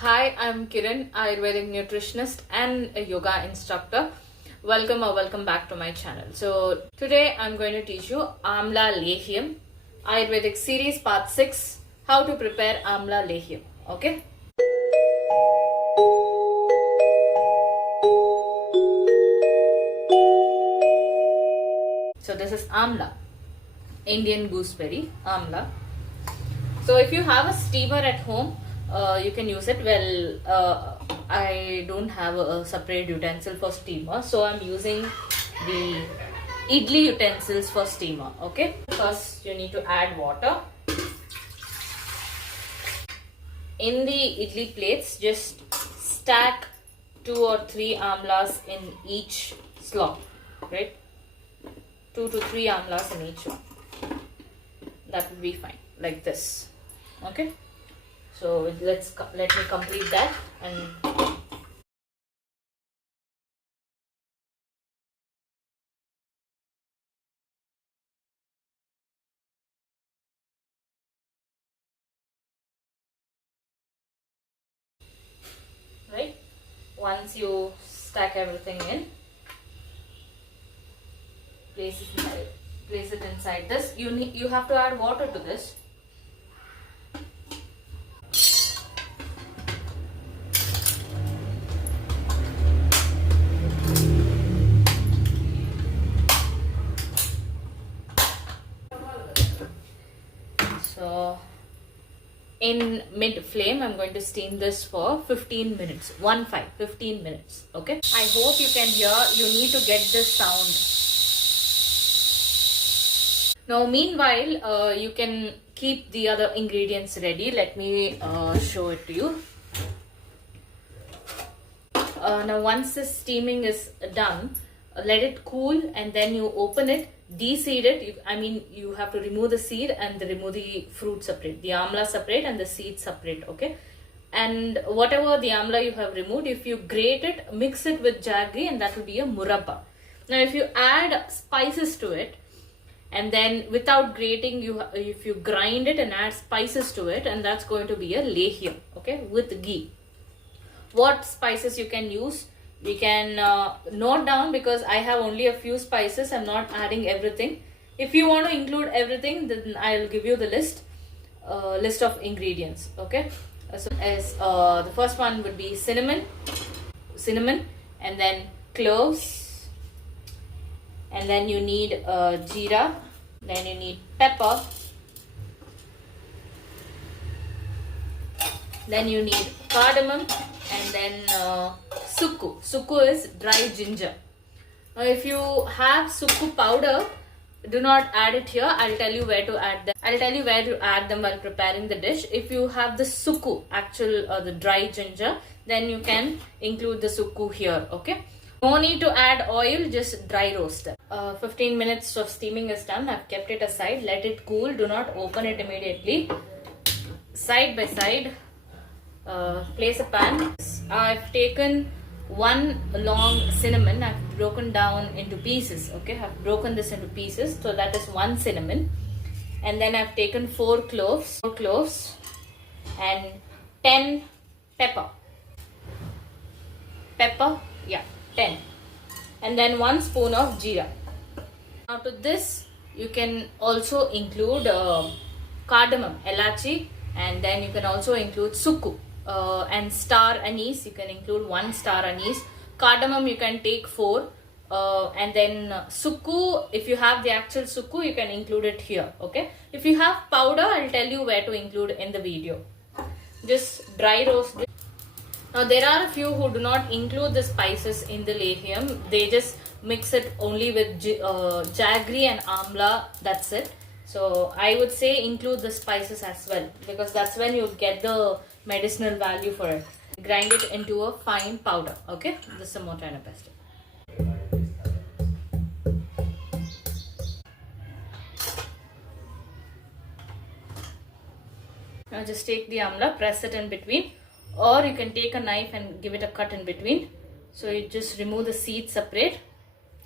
Hi, I'm Kiran, Ayurvedic nutritionist and a yoga instructor. Welcome back to my channel. So today I'm going to teach you amlalehyam, Ayurvedic series part 6, how to prepare amlalehyam. Okay. So this is amla, Indian gooseberry, amla. So if you have a steamer at home, you can use it. Well, I don't have a separate utensil for steamer, so I'm using the idli utensils for steamer. Okay, first you need to add water. In the idli plates, just stack 2 or 3 amlas in each slot, right? 2 to 3 amlas in each one. That will be fine, like this. Okay, so let me complete that. And right, once you stack everything in, place it inside this. You have to add water to this. So in mid flame, I'm going to steam this for 15 minutes. 15 minutes. Okay. I hope you can hear. You need to get this sound. Now, meanwhile, you can keep the other ingredients ready. Let me show it to you. Now, once the steaming is done, let it cool and then you open it, de-seed it. You have to remove the seed and remove the fruit separate, the amla separate and the seed separate. Okay, and whatever the amla you have removed, if you grate it, mix it with jaggery, and that will be a murabba. Now, if you add spices to it, and then without grating, if you grind it and add spices to it, and that's going to be a lehyam. Okay, with ghee. What spices you can use, we can note down, because I have only a few spices. I'm not adding everything. If you want to include everything, then I'll give you the list of ingredients. Okay, so as the first one would be cinnamon, and then cloves, and then you need jeera, then you need pepper, then you need cardamom, and then sukku. Sukku is dry ginger. Now, if you have sukku powder, do not add it here. I'll tell you where to add them. I'll tell you where to add them while preparing the dish. If you have the sukku, the dry ginger, then you can include the sukku here. Okay. No need to add oil, just dry roast them. 15 minutes of steaming is done. I've kept it aside. Let it cool. Do not open it immediately. Side by side. Place a pan. I've taken 1 long cinnamon. I've broken down into pieces. Okay, I've broken this into pieces. So that is 1 cinnamon. And then I've taken 4 cloves, and 10 pepper. Yeah, 10. And then 1 spoon of jeera. Now to this, you can also include cardamom, elachi, and then you can also include sukku. And star anise, you can include 1 star anise. Cardamom, you can take 4. And then sukku, if you have the actual sukku, you can include it here. Okay, if you have powder, I'll tell you where to include in the video. Just dry roast it. Now, there are a few who do not include the spices in the lehyam. They just mix it only with jaggery and amla. That's it. So I would say include the spices as well, because that's when you get the medicinal value for it. Grind it into a fine powder. Okay, this is a more kind of best. Now just take the amla, press it in between, or you can take a knife and give it a cut in between. So you just remove the seed separate,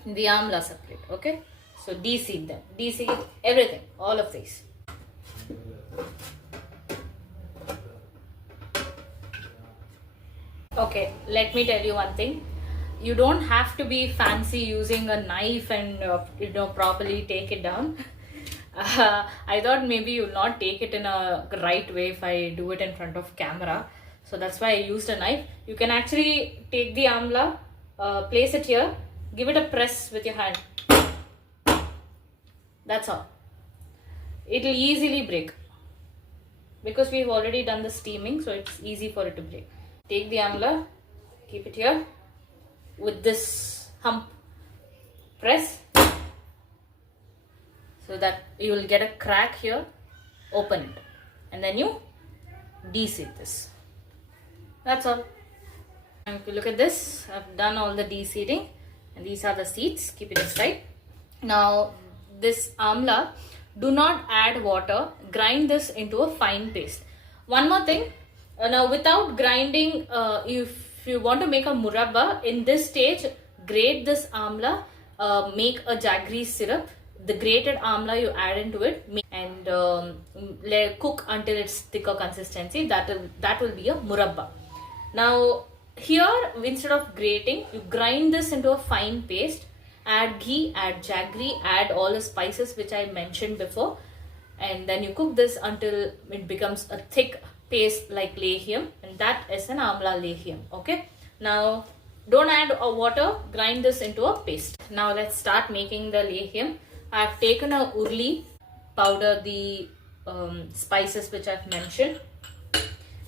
the amla separate. Okay, so de-seed them, de-seed everything, all of these. Okay, let me tell you one thing. You don't have to be fancy using a knife and properly take it down. I thought maybe you'll not take it in a right way if I do it in front of camera. So that's why I used a knife. You can actually take the amla, place it here, give it a press with your hand. That's all. It'll easily break. Because we've already done the steaming, so it's easy for it to break. Take the amla, keep it here with this hump, press so that you will get a crack here, open it, and then you de-seed this. That's all. And if you look at this, I've done all the de-seeding and these are the seeds. Keep it aside. Now this amla, do not add water, grind this into a fine paste. One more thing, now without grinding, if you want to make a murabba, in this stage grate this amla, make a jaggery syrup. The grated amla you add into it and cook until it's thicker consistency. That will be a murabba. Now here, instead of grating, you grind this into a fine paste. Add ghee, add jaggery, add all the spices which I mentioned before, and then you cook this until it becomes a thick paste like lehyam, and that is an amla lehyam. Okay, now don't add water, grind this into a paste. Now let's start making the lehyam. I have taken a urli, powder the spices which I've mentioned.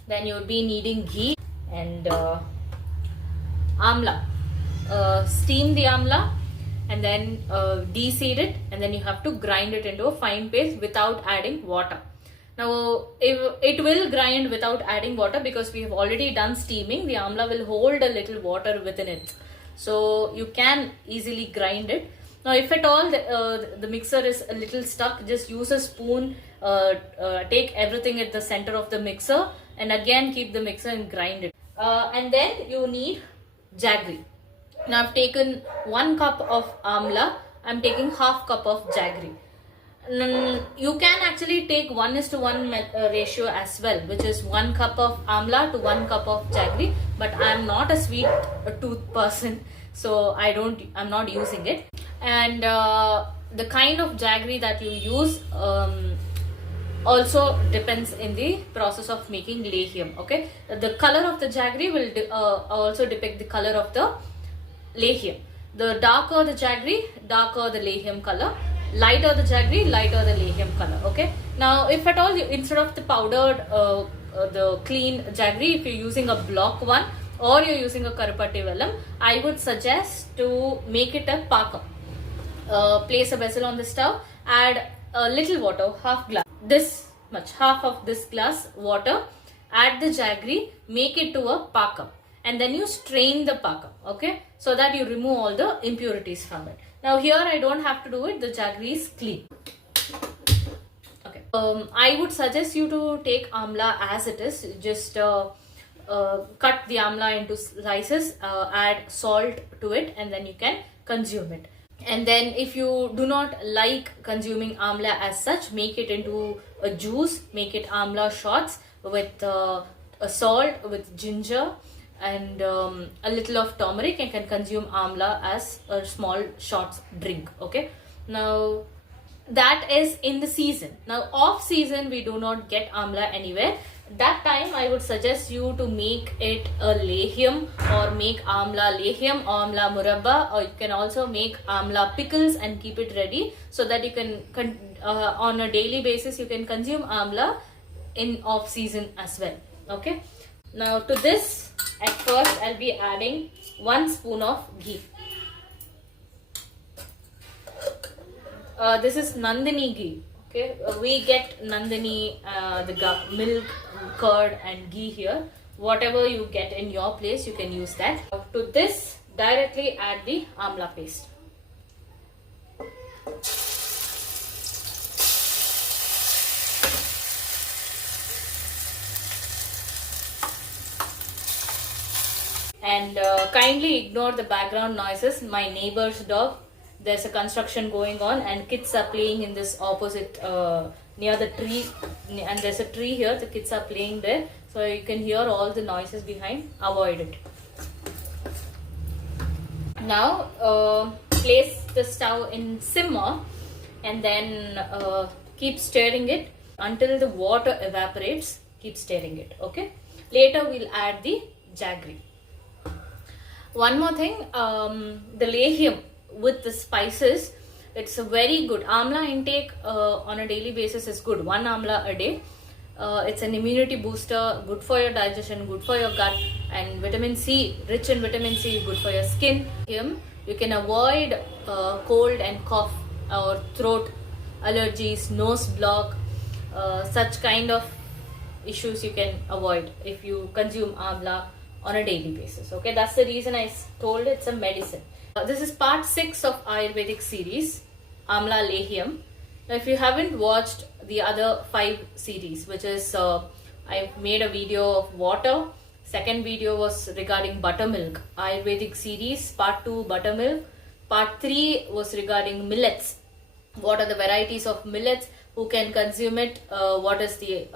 Then you will be needing ghee and amla. Steam the amla and then de-seed it, and then you have to grind it into a fine paste without adding water. Now it will grind without adding water because we have already done steaming. The amla will hold a little water within it, so you can easily grind it. Now if at all the mixer is a little stuck, just use a spoon, take everything at the center of the mixer and again keep the mixer and grind it. And then you need jaggery. Now I've taken 1 cup of amla, I'm taking half cup of jaggery. You can actually take 1:1 ratio as well, which is 1 cup of amla to 1 cup of jaggery, but I'm not a sweet tooth person, so I'm not using it. And the kind of jaggery that you use also depends in the process of making lehyam. Okay, the color of the jaggery will also depict the color of the lehyam. The darker the jaggery, darker the lehyam color. Lighter the jaggery, lighter the lehyam color. Okay, now if at all instead of the powdered the clean jaggery, if you're using a block one or you're using a karapatti vellam, I would suggest to make it a pakam. Place a vessel on the stove, add a little water, half glass, this much, half of this glass water, add the jaggery, make it to a pakam, and then you strain the pakam, okay, so that you remove all the impurities from it. Now here I don't have to do it, the jaggery is clean. Okay, I would suggest you to take amla as it is. Just cut the amla into slices, add salt to it, and then you can consume it. And then if you do not like consuming amla as such, make it into a juice, make it amla shots with a salt, with ginger and a little of turmeric, and can consume amla as a small shots drink. Okay, now that is in the season. Now off season we do not get amla anywhere. That time I would suggest you to make it a lehyam, or make amla lehyam or amla murabba, or you can also make amla pickles and keep it ready, so that you can on a daily basis you can consume amla in off season as well. Okay, now to this at first I'll be adding 1 spoon of ghee. This is Nandini ghee. Okay, we get Nandini, the milk, curd and ghee here. Whatever you get in your place, you can use that. To this, directly add the amla paste. And kindly ignore the background noises. My neighbor's dog, there's a construction going on and kids are playing in this opposite near the tree, and there's a tree here, the kids are playing there, So you can hear all the noises behind. Avoid it. Now place the stove in simmer and then keep stirring it until the water evaporates. Keep stirring it. Okay. Later we'll add the jaggery. One more thing, the lehyam with the spices, it's a very good. Amla intake on a daily basis is good. 1 amla a day. It's an immunity booster, good for your digestion, good for your gut, and vitamin C, rich in vitamin C, good for your skin. You can avoid cold and cough or throat allergies, nose block, such kind of issues you can avoid if you consume amla on a daily basis. Okay, that's the reason I told it's a medicine. This is part 6 of Ayurvedic series, amlalehyam. Now, if you haven't watched the other 5 series, which is I've made a video of water. Second video was regarding buttermilk. Ayurvedic series, part 2 buttermilk. Part 3 was regarding millets. What are the varieties of millets? Who can consume it? What is the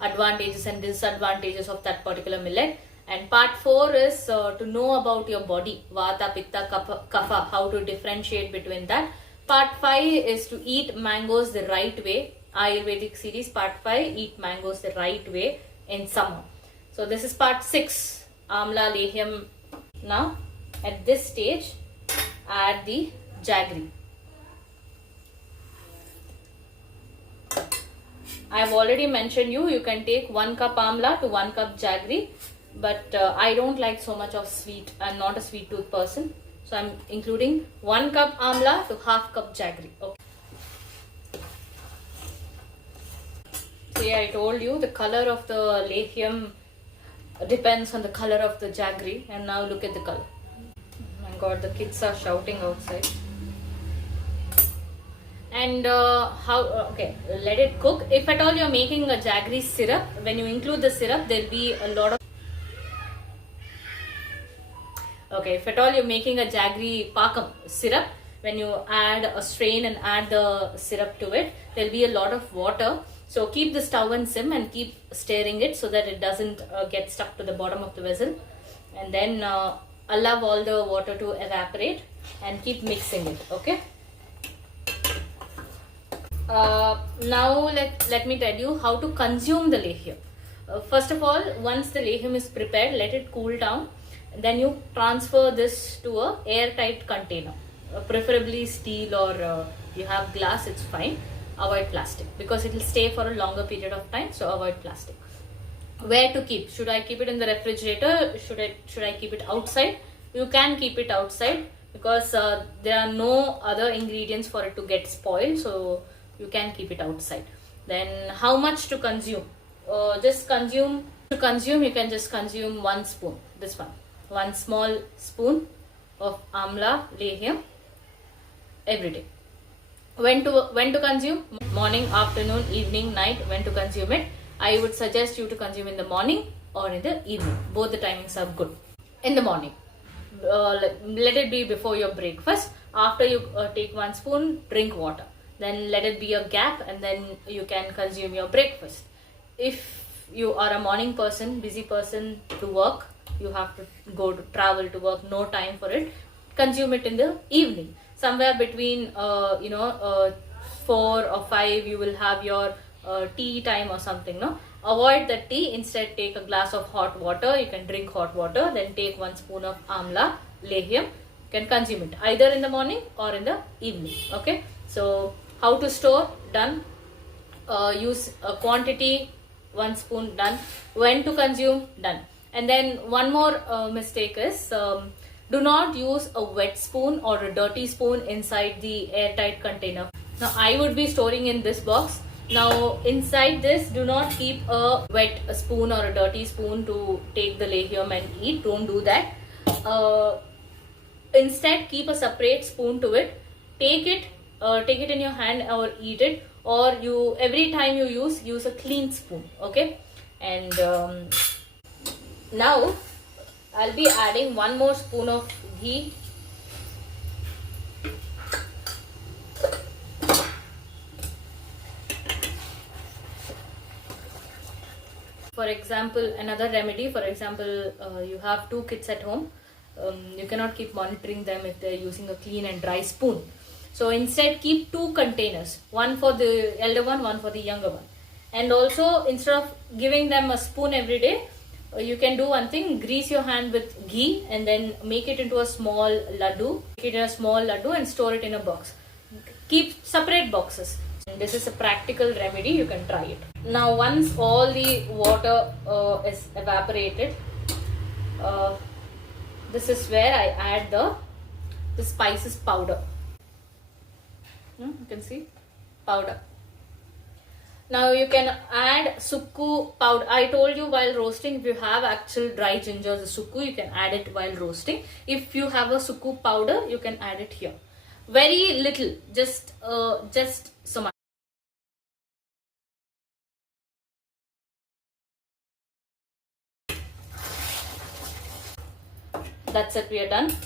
advantages and disadvantages of that particular millet? And part 4 is to know about your body, vata, pitta, kapha, how to differentiate between that. Part 5 is to eat mangoes the right way. Ayurvedic series, part 5, eat mangoes the right way in summer. So this is part 6, amla lehyam. Now at this stage, add the jaggery. I have already mentioned you can take 1 cup amla to 1 cup jaggery. But I don't like so much of sweet. I'm not a sweet tooth person. So I'm including 1 cup amla to half cup jaggery. Okay. See, I told you the color of the lehyam depends on the color of the jaggery. And now look at the color. Oh my God, the kids are shouting outside. And okay, let it cook. If at all you're making a jaggery syrup, when you include the syrup, there'll be a lot of... Okay, if at all you're making a jaggery pakam syrup, when you add a strain and add the syrup to it, there'll be a lot of water. So keep the stove on sim and keep stirring it so that it doesn't get stuck to the bottom of the vessel. And then allow all the water to evaporate and keep mixing it. Okay. Now let me tell you how to consume the lehyam. First of all, once the lehyam is prepared, let it cool down. Then you transfer this to a airtight container, preferably steel, or you have glass, it's fine. Avoid plastic because it will stay for a longer period of time, so avoid plastic. Where to keep? Should I keep it in the refrigerator? Should I keep it outside? You can keep it outside because there are no other ingredients for it to get spoiled, so you can keep it outside. Then how much to consume? Just consume. To consume, you can just consume 1 spoon. This one. 1 small spoon of amla lehyam every day. When to consume? Morning, afternoon, evening, night. When to consume it? I would suggest you to consume in the morning or in the evening. Both the timings are good. In the morning, let it be before your breakfast. After you take 1 spoon, drink water. Then let it be a gap, and then you can consume your breakfast. If you are a morning person, busy person to work, you have to go to travel to work, no time for it, consume it in the evening. Somewhere between 4 or 5 you will have your tea time or something. No, avoid the tea. Instead, take a glass of hot water. You can drink hot water. Then take 1 spoon of amla lehyam. You can consume it either in the morning or in the evening. Okay. So how to store? Done. Use a quantity, 1 spoon, done. When to consume? Done. And then one more mistake is do not use a wet spoon or a dirty spoon inside the airtight container. Now I would be storing in this box. Now inside this, do not keep a wet spoon or a dirty spoon to take the lehyam and eat. Don't do that. Instead, keep a separate spoon to it. Take it in your hand or eat it. Or you, every time you use a clean spoon. Okay. And now I'll be adding 1 more spoon of ghee. For for example, another remedy, for example, you have two kids at home. You cannot keep monitoring them if they're using a clean and dry spoon. So instead, keep two containers, one for the elder one for the younger one. And also, instead of giving them a spoon every day, you can do one thing: grease your hand with ghee and then make it into a small laddu. Make it in a small laddu and store it in a box. Keep separate boxes. This is a practical remedy. You can try it. Now, once all the water is evaporated, this is where I add the spices powder. You can see powder. Now you can add sukku powder. I told you while roasting, if you have actual dry ginger, the sukku, you can add it while roasting. If you have a sukku powder, you can add it here. Very little, just so much. That's it, we are done.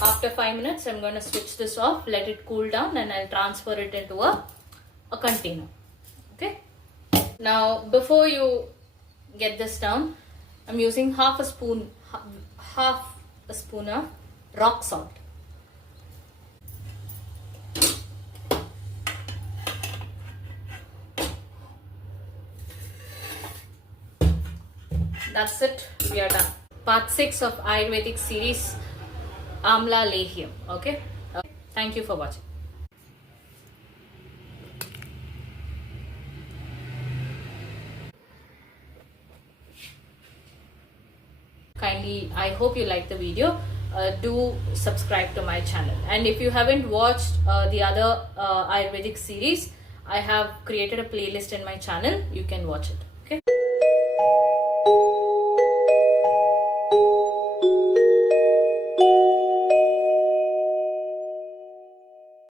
After 5 minutes, I'm going to switch this off, let it cool down, and I'll transfer it into a container. Okay. Now, before you get this down, I'm using half a spoon of rock salt. That's it, we are done. Part 6 of Ayurvedic series, amlalehyam. Okay. Thank you for watching. Kindly, I hope you like the video. Do subscribe to my channel, and if you haven't watched the other Ayurvedic series, I have created a playlist in my channel. You can watch it. Okay.